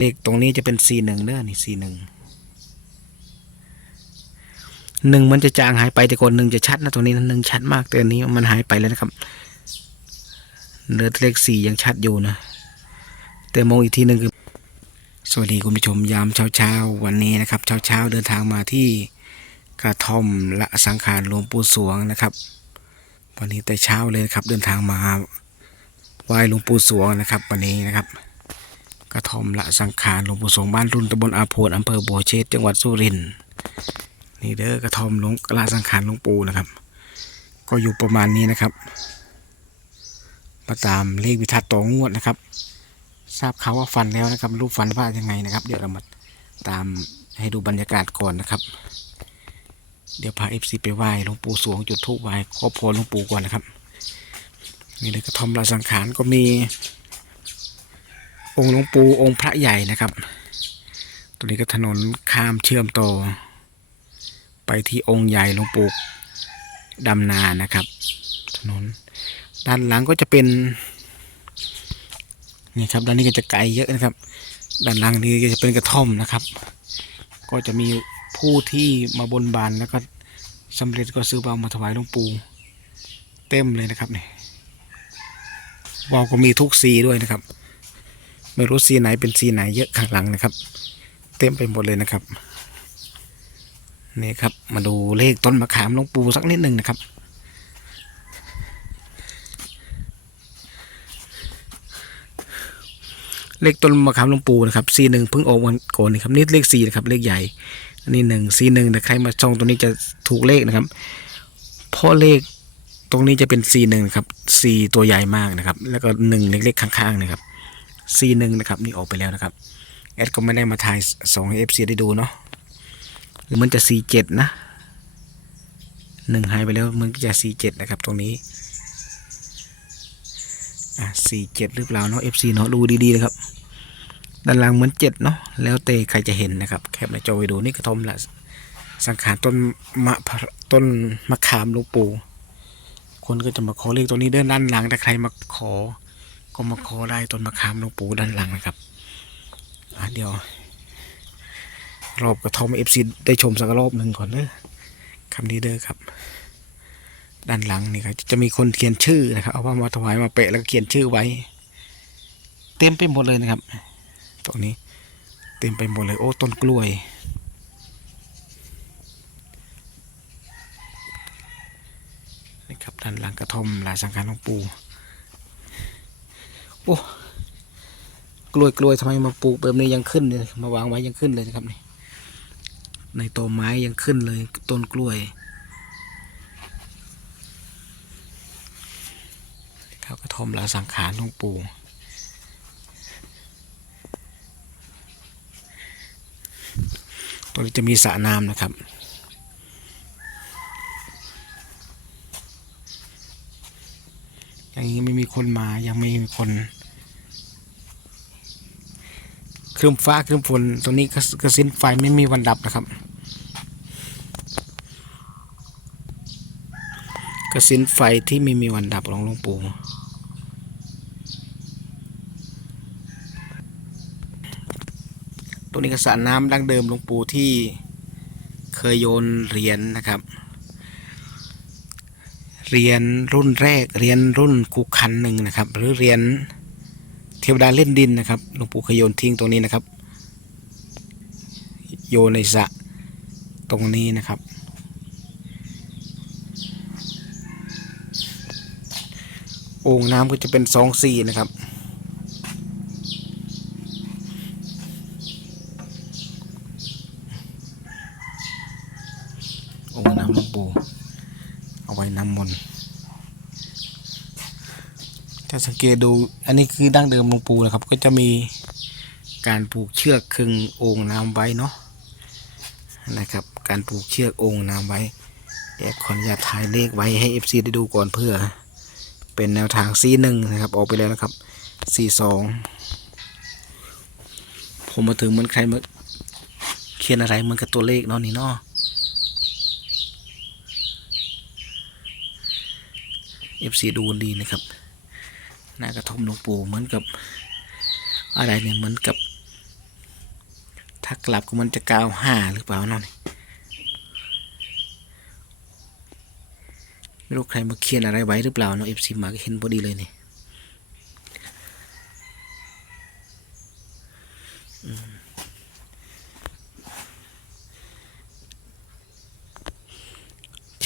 เลขตรงนี้จะเป็น C หนึ่งเด้อนี่ C หนึ่งหนึ่งมันจะจางหายไปแต่ก่อนหนึ่งจะชัดนะตรงนี้นะหนึ่งชัดมากแต่อันนี้มันหายไปแล้วนะครับเหลือเลขสี่ยังชัดอยู่นะ แต่มองอีกทีหนึ่งคือสวัสดีคุณผู้ชมยามเช้าๆวันนี้นะครับ เช้าๆเดินทางมาที่กระท่อมละสังขารหลวงปู่สวงนะครับ วันนี้แต่เช้าเลยครับเดินทางมาไหว้หลวงปู่สวงนะครับ วันนี้นะครับ กระท่อมละสังขารหลวงปู่สงบ้านรุ่นตำบลอาโพนอำเภอบัวเชษจังหวัดสุรินทร์นี่เด้อกระท่อมหลวงละสังขารหลวงปู่นะครับ ก็อยู่ประมาณนี้นะครับมาตามเลขวิทัศน์ต่องวดนะครับ ทราบข่าวว่าฟันแล้วนะครับรูปฟันว่ายังไงนะครับ เดี๋ยวเรามาตามให้ดูบรรยากาศก่อนนะครับ เดี๋ยวพาเอฟซีไปไหว้หลวงปู่สวงจุดธูปไหว้ขอพรหลวงปู่ก่อนนะครับนี่เลยกระท่อมละสังขารก็มี องค์หลวงปู่องค์พระใหญ่นะครับ ตัวนี้ก็ถนนข้ามเชื่อมต่อ ไปที่องค์ใหญ่หลวงปู่ดำนานะครับ ถนน ด้านหลังก็จะเป็นนี่ครับด้านนี้ก็จะไกลเยอะนะครับ ด้านหล่างนี้ก็จะเป็นกระท่อมนะครับ ก็จะมีผู้ที่มาบนบานแล้วก็สำเร็จก็ซื้อเบามาถวายหลวงปู่เต็มเลยนะครับนี่วาวก็มีทุกสีด้วยนะครับ ไม่รู้สีไหนเป็นสีไหนเยอะข้างหลังนะครับ เต็มไปหมดเลยนะครับนี่ครับ มาดูเลขต้นมะขามหลวงปู่สักนิดหนึ่งนะครับ เลขต้นมะขามหลวงปู่นะครับซีหนึ่งเพิ่งออกวันก่อนนี่ครับนี่เลขสี่นะครับ เลขใหญ่อันนี้หนึ่งซีหนึ่งแต่ใครมาช่องตรงนี้จะถูกเลขนะครับเพราะเลขตรงนี้จะเป็นซีหนึ่งครับซีตัวใหญ่มากนะครับ แล้วก็หนึ่งเล็กๆข้างๆนะครับ ซีหนึ่งนะครับ นี่ออกไปแล้วนะครับแอดก็ไม่ได้มาถ่ายสองให้เอฟซีได้ดูเนาะหรือมันจะซีเจ็ดนะหนึ่งหายไปแล้วมันก็จะซีเจ็ดนะครับตรงนี้อะสี่เจ็ดหรือเปล่าเนาะ FC เนาะดูดีๆนะครับด้านล่างเหมือนเจ็ดเนาะแล้วแต่ใครจะเห็นนะครับแคปในจอไว้ดูนี่กระทอมละสังขารต้นมะพร้าต้นมะขามหลวงปู่คนก็จะมาขอเลขตัวนี้เดินด้านหลังถ้าใครมาขอ ก็มาขอได้ต้นมะขามหลวงปู่ด้านหลังนะครับเดี๋ยว รอบกระทอม FC ได้ชมสักรอบหนึ่งก่อนเด้อคำนี้เด้อครับ ด้านหลังนี่ครับจะมีคนเขียนชื่อนะครับเอาว่ามาถวายมาเปะแล้วก็เขียนชื่อไว้ เต็มไปหมดเลยนะครับ ตรงนี้ เต็มไปหมดเลย โอ้ต้นกล้วยนี่ครับด้านหลังกระท่อมลายสังขารหลวงปู่ โอ้กล้วยกล้วยทำไมมาปลูกแบบนี้ยังขึ้นเลยมาวางไว้ยังขึ้นเลยนะครับนี่ในโตไม้ยังขึ้นเลยต้นกล้วยข้าวกระท่อมละสังขารหลวงปู่ตัวนี้จะมีสระน้ำนะครับ อย่างนี้ไม่มี คนมายังไม่มีคนครึ้มฟ้าครึ้มฝนตรงนี้กระสินไฟไม่มีวันดับนะครับกระสินไฟที่ไม่มีวันดับของหลวงปู่ตรงนี้ก็สระน้ำดั้งเดิมหลวงปู่ที่เคยโยนเหรียญนะครับ เรียนรุ่นแรกเรียนรุ่นกูคันหนึ่งนะครับ หรือเรียนเทวดาเล่นดินนะครับหลวงปู่ขยโยนทิ้งตรงนี้นะครับ โยในสะตรงนี้นะครับ โอ่งน้ำก็จะเป็นสองสี่นะครับ โอ่งน้ำหลวงปู่เอาไว้น้ำมนต์ถ้า สังเกตดู อันนี้คือดั้งเดิมลวงปูนะครับ ก็จะมีการผูกเชือกคึงโอ่งน้ำไว้เนาะนะครับ การผูกเชือกโอ่งน้ำไว้เดี๋ยวขออนุญาตถ่ายเลขไว้ให้ FC ได้ดูก่อนเพื่อ เป็นแนวทาง C1 นะครับออกไปแล้วนะครับ C2 ผมมาถึงเหมือนใครมาเขียนอะไรเหมือนกับตัวเลขเนาะนี่เนาะ FC ดูดีนะครับ หน้ากระท่อมหลวงปู่เหมือนกับ อะไรเนี่ยเหมือนกับ ถ้ากลับก็มันจะก้าห้าหรือเปล่านาะนี่ไม่รู้ใครมาเขียนอะไรไว้หรือเปล่าเนาะเอฟซีมาก็เห็นพอดีเลยนี่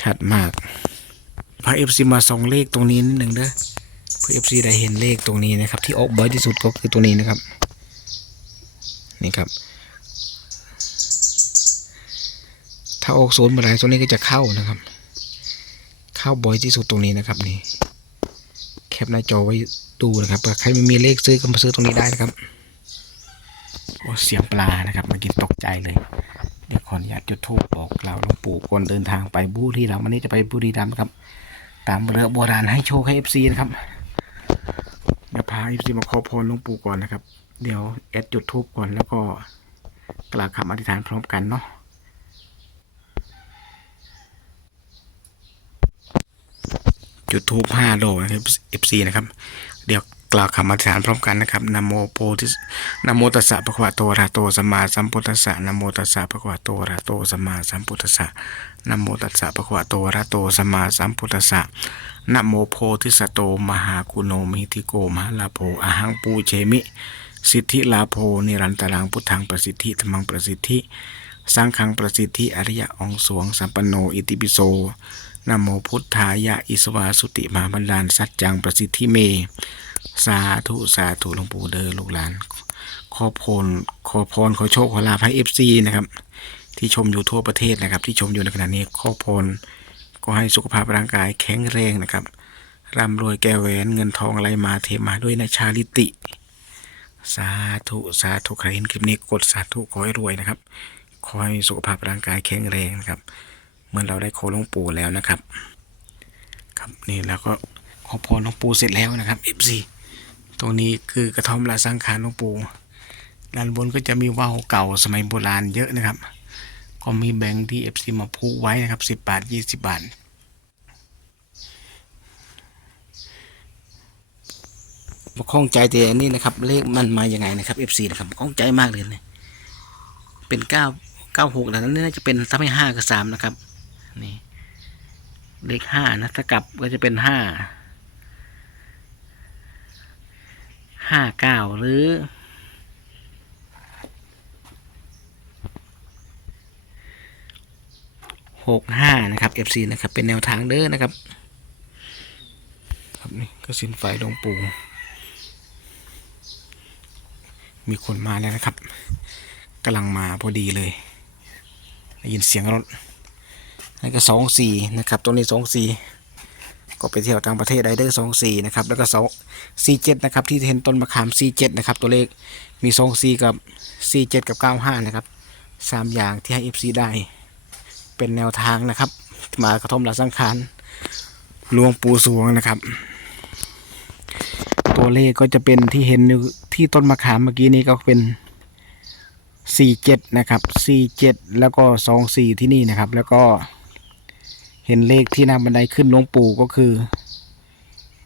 ชัดมากพาเอฟซีมาสองเลขตรงนี้นิดหนึ่งเด้อ พื่อเอฟซีได้เห็นเลขตรงนี้นะครับ ที่ออกบ่อยที่สุดก็คือตัวนี้นะครับ นี่ครับ ถ้าออกโซนเมื่อไรตัวนี้ก็จะเข้านะครับ เข้าบ่อยที่สุดตรงนี้นะครับนี่แคปหน้าจอไว้ดูนะครับใครไม่มีเลขซื้อก็มาซื้อตรงนี้ได้นะครับโอ้เสียงปลานะครับมื่อกี้ตกใจเลยเดี๋ยวขออนุญาตจุดธูปบอกกล่าวหลวงปู่ก่อนเดินทางไปบุรีรัมย์วันนี้จะไปบุรีรัมย์ครับ ตามเรือโบราณให้โชคให้เอฟซีนะครับ เดี๋ยวพาเอฟซีมาขอพรหลวงปู่ก่อนนะครับ เดี๋ยวแอดจุดทูบก่อนแล้วก็กล่าวคำอธิษฐานพร้อมกันเนาะจุดทูบห้าโลนะครับ FC นะครับ เดี๋ยว กล่าวคำอธิษฐานพร้อมกันนะครับนโมโพธินโมตัสสะภะคะวะโตอะระหะโตสัมมาสัมพุทธัสสะนโมตัสสะภะคะวะโตอะระหะโตสัมมาสัมพุทธัสสะนโมตัสสะภะคะวะโตอะระหะโตสัมมาสัมพุทธัสสะนโมโพธิสโตมหากุโนมิธิโกมหาลาโภอหังปูเชมิ สิทธิลาโภนิรันตรังพุทธังประสิทธิธรรมังประสิทธิสังฆังประสิทธิอริยะองสวงสัมปันโนอิติปิโสนโมพุทธายะอิสวาสุติมาบันดาลสัจจังประสิทธิเม สาธุสาธุหลวงปู่เดอลูกหลาน ขอพรขอพรขอโชคขอลาภให้เอฟซีนะครับ ที่ชมอยู่ทั่วประเทศนะครับ ที่ชมอยู่ในขณะนี้ขอพรก็ให้สุขภาพร่างกายแข็งแรงนะครับร่ำรวยแก้วแหวนเงินทองอะไหลมาเทมาด้วยนะชาลิติ สาธุสาธุใครเห็นคลิปนี้กดสาธุขอให้รวยนะครับ ขอให้สุขภาพร่างกายแข็งแรงนะครับ เหมื่อนเราได้ขอหลวงปู่แล้วนะครับ ครับนี่แล้วก็ขอพรหลวงปู่เสร็จแล้วนะครับ FC ต รงนี้คือกระท่อมละสังขารหลวงปู่ด้านบนก็จะมีว่าวเก่าสมัยโบราณเยอะนะครับ ก็มีแบงค์ที่ FC มาผูกไว้นะครับ10บาท20บาทข้องใจแต่อันนี้นะครับเลขมันมาอย่างไงนะครับ FC นะครับข้องใจมากเลยเนี่ยเป็นเก้าเก้าหกแต่นั้นน่าจะเป็นถ้าไม่ห้ากับสามนะครับนี่เลขห้านะถ้ากลับก็จะเป็นห้า ห้าเก้าหรือหกห้านะครับ FC นะครับ เป็นแนวทางเด้อนะครับ ครับนี่ก็สินไฟลงปูมีคนมาแล้วนะครับกำลังมาพอดีเลยได้ยินเสียงรถแล้วก็สองสี่นะครับตัวนี้สองสี่ ก็ไปเที่ยวต่างประเทศได้เด้อสองสี่นะครับแล้วก็สองสี่เจ็ดนะครับที่เห็นต้นมะขามสี่เจ็ดนะครับตัวเลขมีสองสี่กับสี่เจ็ดกับเก้าห้านะครับสามอย่างที่ให้เอฟซีได้ เป็นแนวทางนะครับ มากระทอมละสังขารหลวงปู่สวงนะครับ ตัวเลขก็จะเป็นที่เห็นที่ต้นมะขามเมื่อกี้นี้ก็เป็นสี่เจ็ดนะครับสี่เจ็ดแล้วก็สองสี่ที่นี่นะครับ แล้วก็ เห็นเลขที่หน้าบันไดขึ้นหลวงปู่ก็คือ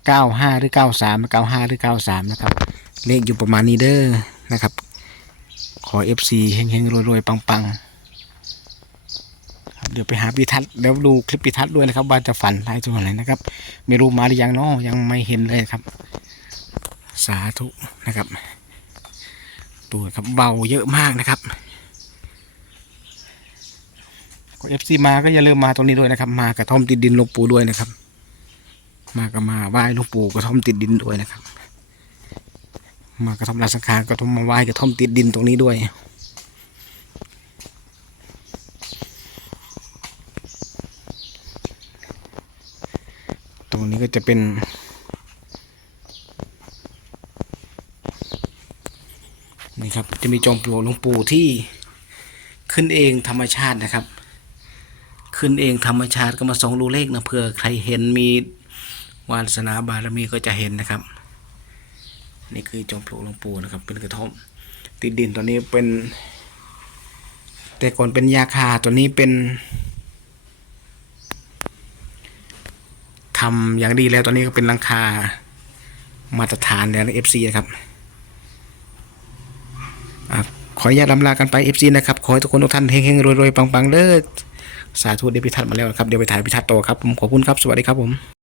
เก้าห้าหรือเก้าสามเก้าห้าหรือเก้าสามนะครับ เลขอยู่ประมาณนี้เด้อนะครับ ขอเอฟซีเฮงๆรวยๆ ปังๆครับเดี๋ยวไปหาพิทัศน์แล้วดูคลิปพิทัศน์ด้วยนะครับ ว่าจะฝันอะไรตัวไหนนะครับ ไม่รู้มาหรือยังเนาะยังไม่เห็นเลยครับ สาธุนะครับดูนะครับเบาเยอะมากนะครับ ก็เอฟซีมาก็อย่าลืมมาตรงนี้ด้วยนะครับ มากระท่อมติดดินหลวงปู่ด้วยนะครับ มาก็มาไหว้หลวงปู่กระท่อมติดดินด้วยนะครับ มากระท่อมลาสังขารกระท่อมมาไหว้กระท่อมติดดินตรงนี้ด้วยตรงนี้ก็จะเป็นนี่ครับจะมีจอมปลวกหลวงปู่ที่ขึ้นเองธรรมชาตินะครับ ขึ้นเองธรรมชาติก็มาส่องดูเลขนะเผื่อใครเห็นมีวาสนาบารมีก็จะเห็นนะครับ นี่คือจอมปลวกหลวงปู่นะครับ เป็นกระท่อมติดดินตัวนี้เป็น แต่ก่อนเป็นยาคาตัวนี้เป็นทำอย่างดีแล้วตอนนี้ก็เป็นลังคามาตรฐานแล้วเอฟซีนะครับอขออนุญาตลำลากันไป FC นะครับ ขอให้ทุกคนทุกท่านเฮงๆรวยๆปังๆเด้อ สาธุเดี๋ยวพิทัศน์มาแล้วครับเดี๋ยวไปถ่ายพิทัศน์ต่อครับผมขอบคุณครับสวัสดีครับผม